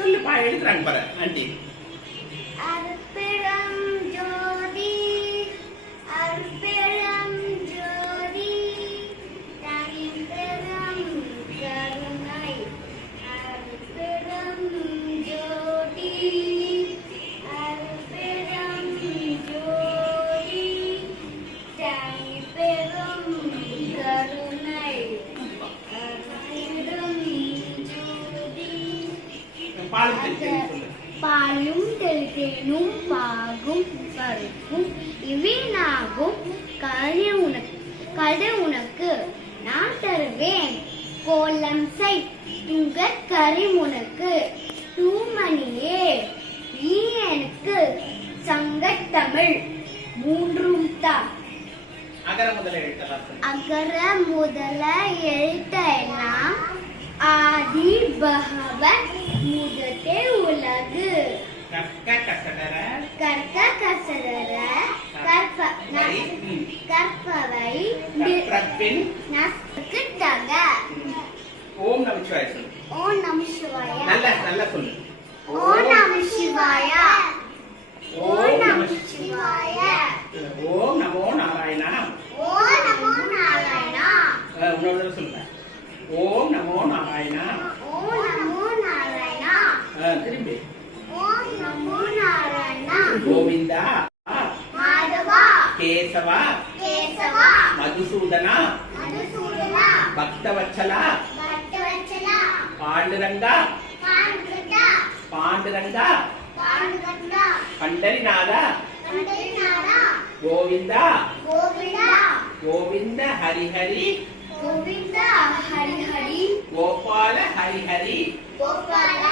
சொல்லுப்பா எழுதுறாங்க பாரு ஆண்டி. அற்புதம் ஜோதி அற்புதம் ஜோதி தனிப்பெரும் கருணை அற்புதம் ஜோதி அற்புதம் ஜோதி தனிப்பெரும் கருணை அற்புதம் ஜோதி. பாலும் தெளித்தேனும் பாகும் பருப்பும் இவனாகும் கதை உனக்கு நான் தருவேன். கோலம் செய் துங்கக் கறி உனக்கு தூமணியே நீ எனக்கு சங்கத்தமிழ் மூன்றும் தான். அகர முதல எழுத்தெல்லாம் ஆதி பகவன் முதத்தே உலகு. கற்க கசடர கற்பவை நஸ்கிட்டக. ஓம் நமச்சிவாய சொல்லு. ஓம் நமசிவாய. நல்லா சொல்லு. ஓம் நமசிவாய. ஓம் நமசிவாய. ஓம் நமோ நாராயணா. ஓம் நமோ நாராயணா. இன்னொரு சொல்லுங்க. ஓம் நமோ நாராயணா. ஓம் நமோ நாராயணா. திரும்பி. ஓம் நமோ நாராயணா. கோவிந்தா மாதவா கேசவா கேசவா மதுசூதனா மதுசூதனா பக்தவத்சலா பக்தவத்சலா பாண்டுரங்கா பாண்டுரங்கா பாண்டுரங்கா பாண்டுரங்கா பண்டரிநாதா பண்டரிநாதா கோவிந்தா கோவிந்தா கோவிந்த ஹரிஹரி கோவிந்த ஹரிஹரி கோபால ஹரிஹரி கோபால